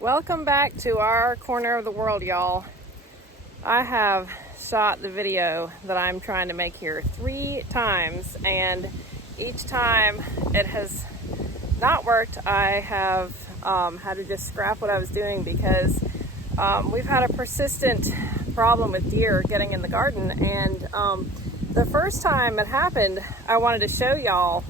Welcome back to our corner of the world, y'all. I have shot the video that I'm trying to make here 3 times, and each time it has not worked. I have had to just scrap what I was doing because we've had a persistent problem with deer getting in the garden, and the first time it happened, I wanted to show y'all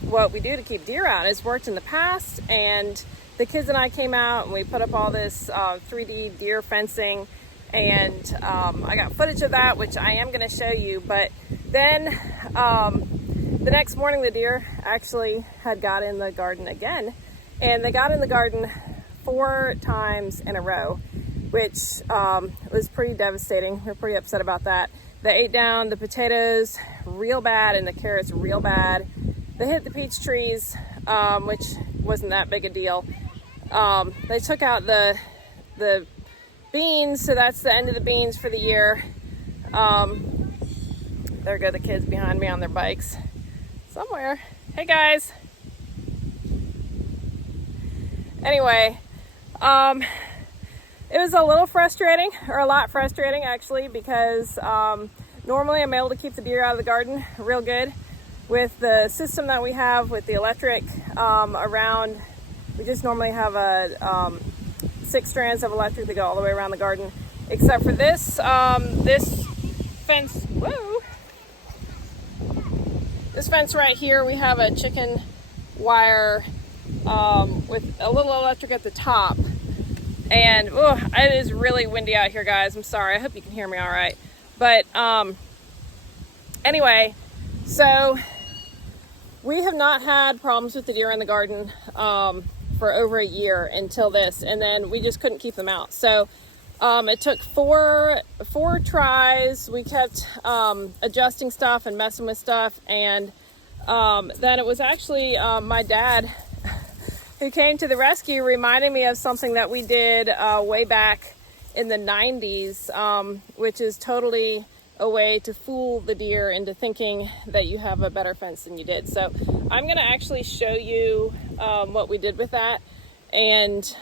what we do to keep deer out. It's worked in the past, and the kids and I came out and we put up all this 3D deer fencing, and I got footage of that, which I am going to show you. But then the next morning the deer actually had got in the garden again, and they got in the garden 4 times in a row, which was pretty devastating. We're pretty upset about that. They ate down the potatoes real bad and the carrots real bad. They hit the peach trees, which wasn't that big a deal. They took out the beans, so that's the end of the beans for the year. There go the kids behind me on their bikes somewhere. Hey guys. Anyway, it was a little frustrating, or a lot frustrating actually, because normally I'm able to keep the deer out of the garden real good with the system that we have with the electric around. We just normally have a 6 strands of electric that go all the way around the garden, except for this this fence. Whoa! This fence right here, we have a chicken wire with a little electric at the top, and it is really windy out here, guys. I'm sorry. I hope you can hear me all right. But anyway, so we have not had problems with the deer in the garden for over a year until this, and then we just couldn't keep them out. So it took four tries. We kept adjusting stuff and messing with stuff, and then it was actually my dad who came to the rescue, reminding me of something that we did way back in the 90s, which is totally a way to fool the deer into thinking that you have a better fence than you did. So I'm going to actually show you what we did with that, and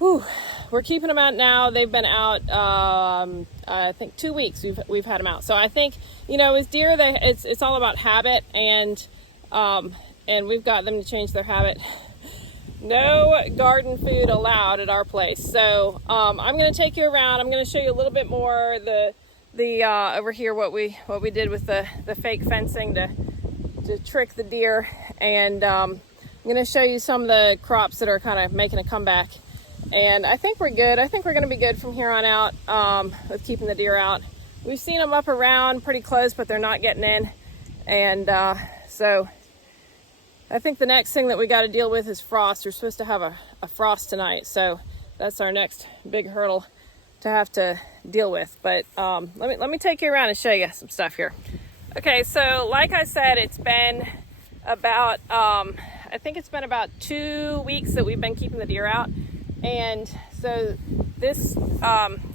we're keeping them out now. They've been out I think 2 weeks we've had them out. So I think, with deer, it's all about habit, and we've got them to change their habit. No garden food allowed at our place. So I'm going to take you around. I'm going to show you a little bit more the over here what we did with the fake fencing to trick the deer, and I'm going to show you some of the crops that are kind of making a comeback. And I think we're good. I think we're going to be good from here on out with keeping the deer out. We've seen them up around pretty close, but they're not getting in, and so I think the next thing that we got to deal with is frost. We're supposed to have a frost tonight, so that's our next big hurdle to have to deal with. But let me take you around and show you some stuff here. Okay, so like I said, it's been about I think it's been about 2 weeks that we've been keeping the deer out, and so this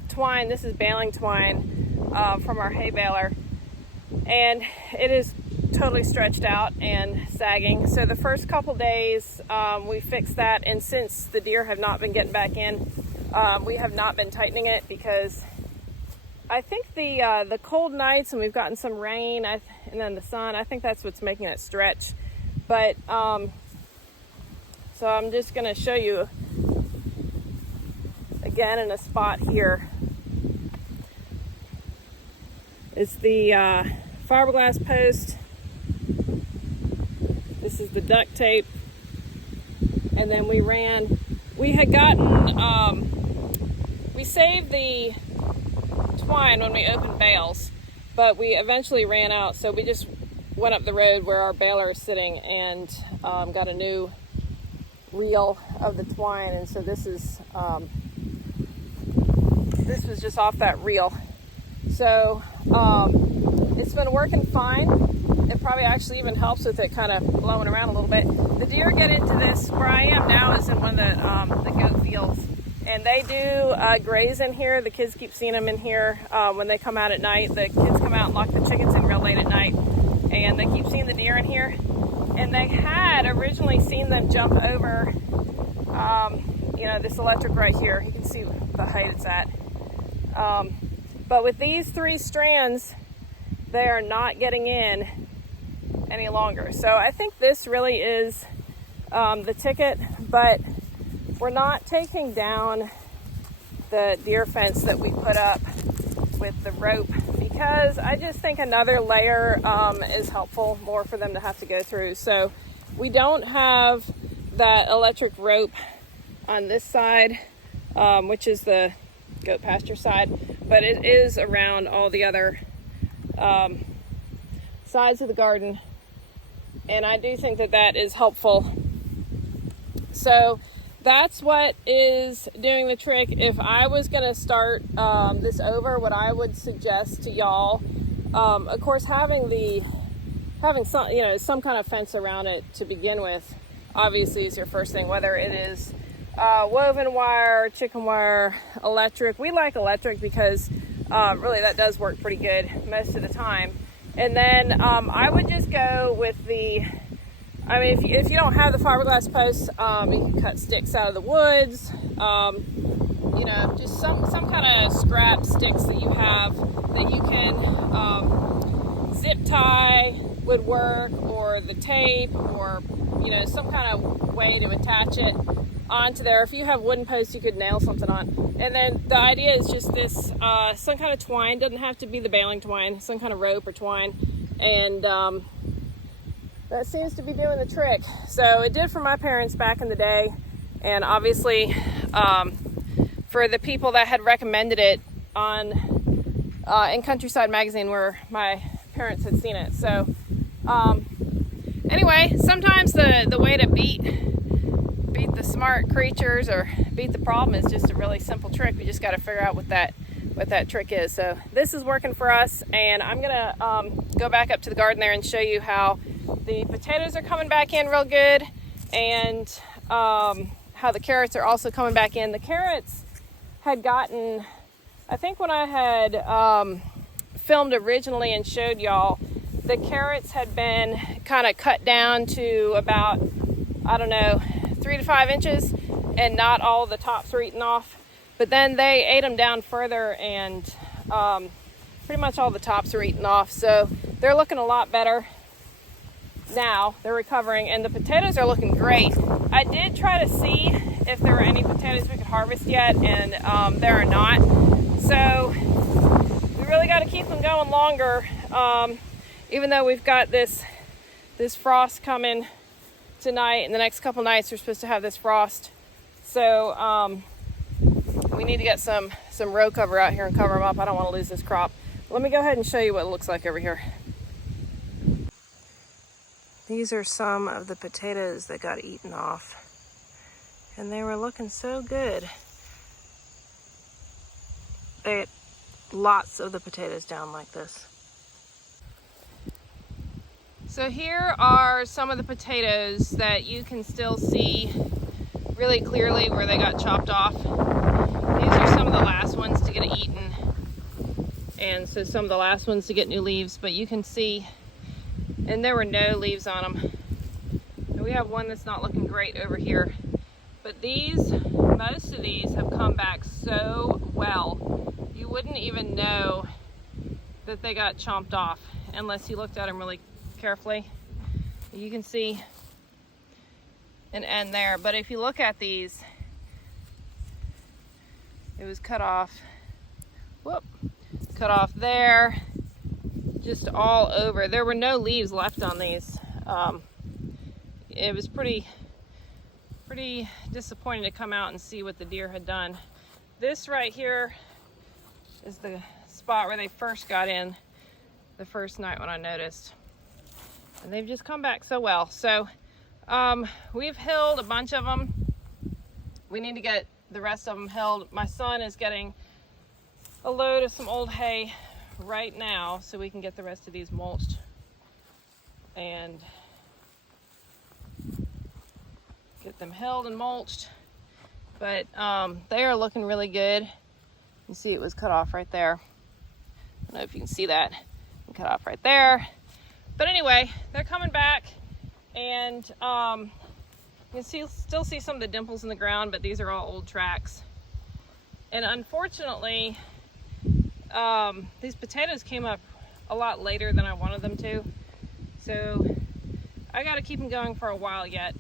twine, this is baling twine from our hay baler, and it is totally stretched out and sagging. So the first couple days we fixed that, and since the deer have not been getting back in, we have not been tightening it, because I think the cold nights, and we've gotten some rain and then the sun, I think that's what's making it stretch. But so I'm just going to show you again in a spot here. It's the fiberglass post. This is the duct tape, and then we had gotten, we saved the twine when we opened bales, but we eventually ran out, so we just went up the road where our baler is sitting and got a new reel of the twine, and so this was just off that reel. So it's been working fine. It probably actually even helps with it kind of blowing around a little bit. The deer get into this. Where I am now is in one of the goat fields, and they do graze in here. The kids keep seeing them in here when they come out at night. The kids come out and lock the chickens in real late at night, and they keep seeing the deer in here. And they had originally seen them jump over you know, this electric right here. You can see the height it's at. But with these 3 strands, they are not getting in any longer. So I think this really is the ticket, but we're not taking down the deer fence that we put up with the rope, because I just think another layer is helpful, more for them to have to go through. So we don't have that electric rope on this side, which is the goat pasture side, but it is around all the other sides of the garden, and I do think that that is helpful. So that's what is doing the trick. If I was going to start this over, what I would suggest to y'all, of course, having some, you know, some kind of fence around it to begin with, obviously is your first thing, whether it is woven wire, chicken wire, electric. We like electric because really that does work pretty good most of the time. And then I would just go with I mean, if you don't have the fiberglass posts, you can cut sticks out of the woods, you know, just some kind of scrap sticks that you have that you can zip tie would work, or the tape, or, you know, some kind of way to attach it onto there. If you have wooden posts, you could nail something on. And then the idea is just this, some kind of twine, doesn't have to be the baling twine, some kind of rope or twine. And that seems to be doing the trick. So it did for my parents back in the day. And obviously for the people that had recommended it in Countryside Magazine, where my parents had seen it. So anyway, sometimes the way to beat the smart creatures or beat the problem is just a really simple trick. We just got to figure out what that trick is. So this is working for us, and I'm gonna go back up to the garden there and show you how the potatoes are coming back in real good, and how the carrots are also coming back in. The carrots had gotten, I think when I had filmed originally and showed y'all, the carrots had been kind of cut down to about, I don't know, 3 to 5 inches, and not all the tops were eaten off. But then they ate them down further, and pretty much all the tops are eaten off. So they're looking a lot better now. They're recovering, and the potatoes are looking great. I did try to see if there were any potatoes we could harvest yet, and there are not. So we really got to keep them going longer, even though we've got this frost coming tonight, and the next couple nights we're supposed to have this frost. So we need to get some row cover out here and cover them up. I don't want to lose this crop. Let me go ahead and show you what it looks like over here. These are some of the potatoes that got eaten off, and they were looking so good. They ate lots of the potatoes down like this. So here are some of the potatoes that you can still see really clearly where they got chopped off. These are some of the last ones to get eaten, and so some of the last ones to get new leaves, but you can see, and there were no leaves on them. And we have one that's not looking great over here, but most of these have come back so well, you wouldn't even know that they got chomped off unless you looked at them really carefully. You can see an end there, but if you look at these, it was cut off, cut off there, just all over. There were no leaves left on these. It was pretty disappointing to come out and see what the deer had done. This right here is the spot where they first got in the first night when I noticed. And they've just come back so well. So we've hilled a bunch of them. We need to get the rest of them hilled. My son is getting a load of some old hay right now so we can get the rest of these mulched and get them hilled and mulched. But they are looking really good. You see it was cut off right there. I don't know if you can see that. Cut off right there. But anyway, they're coming back, and You can still see some of the dimples in the ground, but these are all old tracks. And unfortunately, these potatoes came up a lot later than I wanted them to. So I got to keep them going for a while yet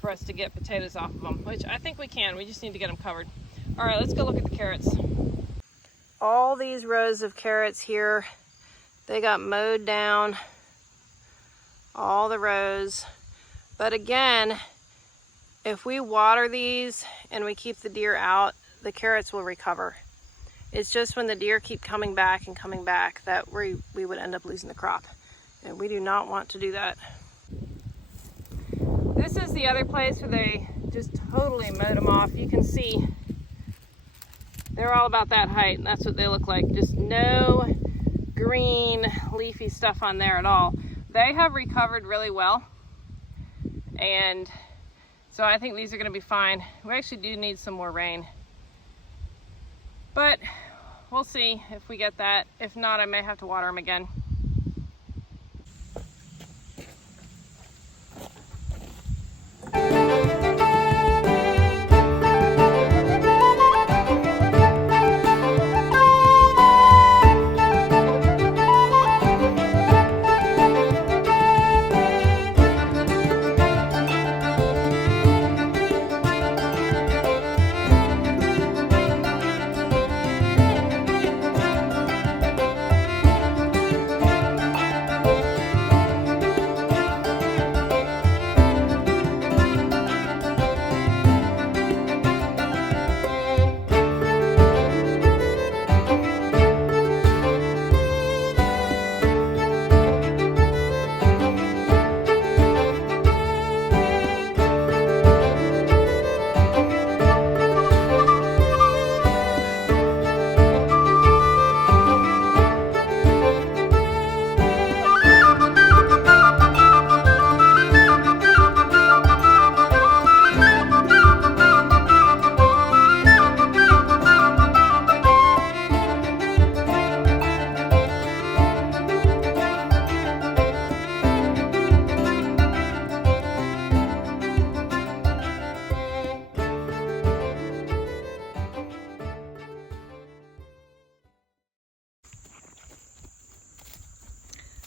for us to get potatoes off of them, which I think we can. We just need to get them covered. All right, let's go look at the carrots. All these rows of carrots here, they got mowed down, all the rows. But again, if we water these and we keep the deer out, the carrots will recover. It's just when the deer keep coming back and coming back that we would end up losing the crop. And we do not want to do that. This is the other place where they just totally mowed them off. You can see they're all about that height, and that's what they look like. Just no green leafy stuff on there at all. They have recovered really well, and so I think these are going to be fine. We actually do need some more rain, but we'll see if we get that. If not, I may have to water them again.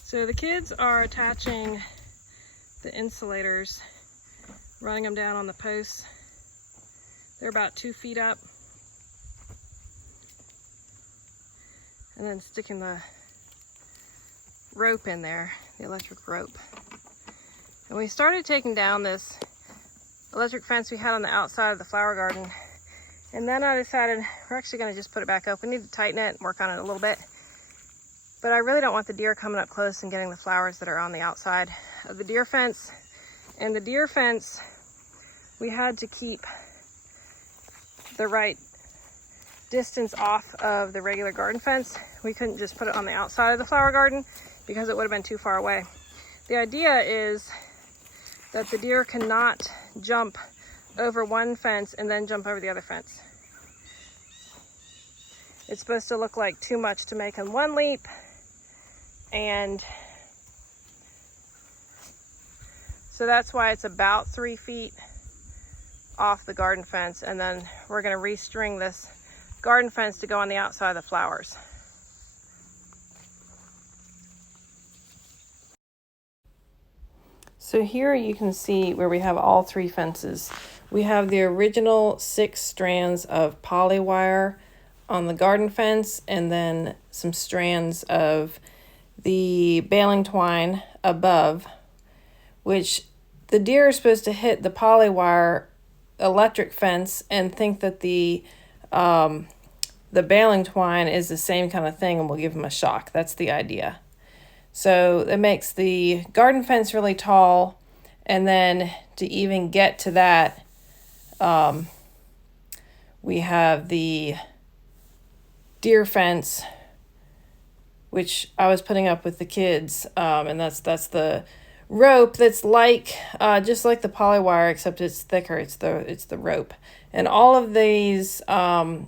So the kids are attaching the insulators, running them down on the posts. They're about 2 feet up. And then sticking the rope in there, the electric rope. And we started taking down this electric fence we had on the outside of the flower garden. And then I decided we're actually gonna just put it back up. We need to tighten it and work on it a little bit. But I really don't want the deer coming up close and getting the flowers that are on the outside of the deer fence. And the deer fence, we had to keep the right distance off of the regular garden fence. We couldn't just put it on the outside of the flower garden because it would have been too far away. The idea is that the deer cannot jump over one fence and then jump over the other fence. It's supposed to look like too much to make in one leap. And so that's why it's about 3 feet off the garden fence. And then we're going to restring this garden fence to go on the outside of the flowers. So here you can see where we have all 3 fences. We have the original 6 strands of poly wire on the garden fence, and then some strands of the baling twine above, which the deer are supposed to hit the poly wire electric fence and think that the baling twine is the same kind of thing and will give them a shock. That's the idea. So it makes the garden fence really tall, and then to even get to that, we have the deer fence, which I was putting up with the kids, and that's the rope that's like just like the poly wire, except it's thicker. It's the rope, and all of these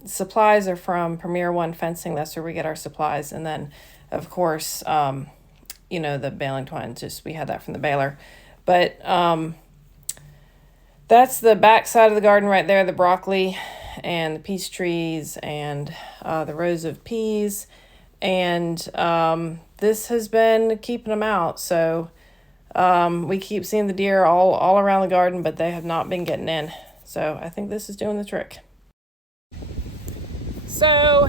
supplies are from Premier One Fencing. That's where we get our supplies, and then of course the baling twine. Just we had that from the baler, but that's the back side of the garden right there, the broccoli and the peach trees and the rows of peas. And this has been keeping them out. So we keep seeing the deer all around the garden, but they have not been getting in. So I think this is doing the trick. So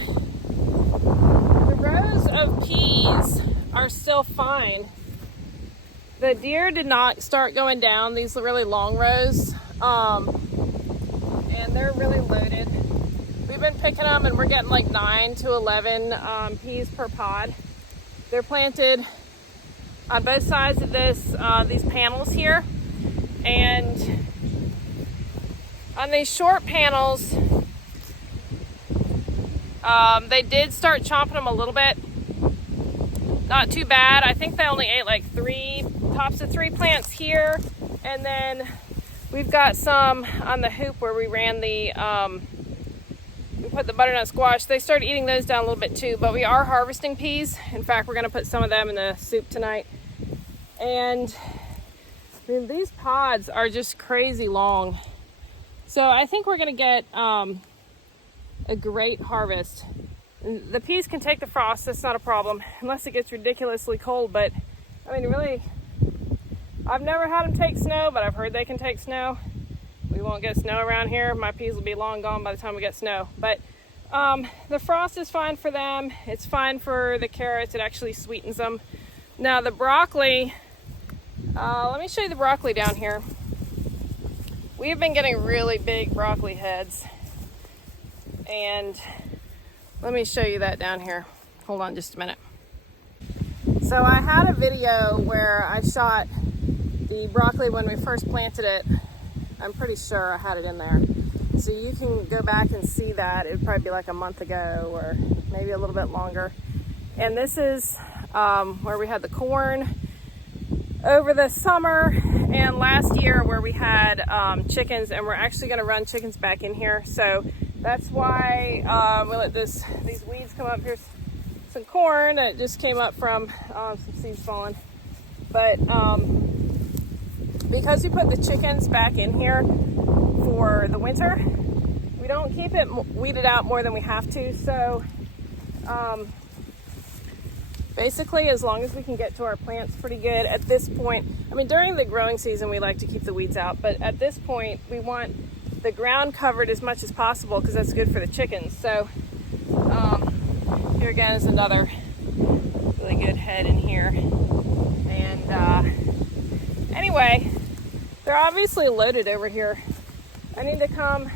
the rows of peas are still fine. The deer did not start going down these really long rows, and they're really loaded. We've been picking them and we're getting like 9 to 11 peas per pod. They're planted on both sides of these panels here, and on these short panels, they did start chomping them a little bit. Not too bad. I think they only ate like tops of 3 plants here, and then we've got some on the hoop where we ran we put the butternut squash. They started eating those down a little bit too, but we are harvesting peas. In fact, we're going to put some of them in the soup tonight. And I mean, these pods are just crazy long. So I think we're going to get a great harvest. And the peas can take the frost, that's not a problem, unless it gets ridiculously cold. But I mean, really, I've never had them take snow, but I've heard they can take snow. We won't get snow around here. My peas will be long gone by the time we get snow. But the frost is fine for them. It's fine for the carrots. It actually sweetens them. Now the broccoli, let me show you the broccoli down here. We've been getting really big broccoli heads. And let me show you that down here. Hold on just a minute. So I had a video where I shot the broccoli when we first planted it. I'm pretty sure I had it in there. So you can go back and see that. It would probably be like a month ago or maybe a little bit longer. And this is where we had the corn over the summer and last year where we had chickens, and we're actually going to run chickens back in here. So that's why we let these weeds come up. Here's some corn that just came up from some seeds falling. But because we put the chickens back in here for the winter, we don't keep it weeded out more than we have to. So basically, as long as we can get to our plants pretty good at this point. I mean, during the growing season, we like to keep the weeds out, but at this point, we want the ground covered as much as possible because that's good for the chickens. So here again is another really good head in here. And anyway, they're obviously loaded over here. I need to come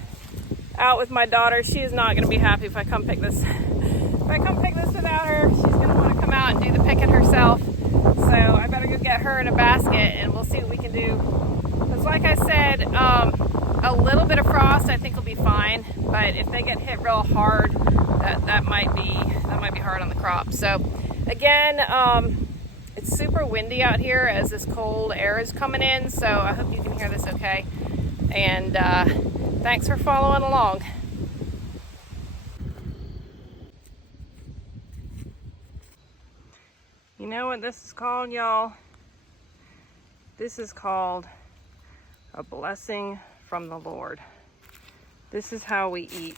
out with my daughter. She is not going to be happy if I come pick this. If I come pick this without her, she's going to want to come out and do the picking herself. So I better go get her in a basket and we'll see what we can do. Because like I said, a little bit of frost I think will be fine. But if they get hit real hard, that might be hard on the crop. So again, it's super windy out here as this cold air is coming in. So I hope you can hear this okay. And thanks for following along. You know what this is called, y'all? This is called a blessing from the Lord. This is how we eat.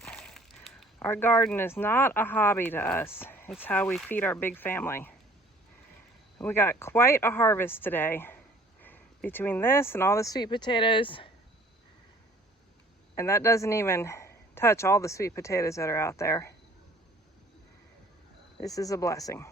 Our garden is not a hobby to us. It's how we feed our big family. We got quite a harvest today. Between this and all the sweet potatoes, and that doesn't even touch all the sweet potatoes that are out there. This is a blessing.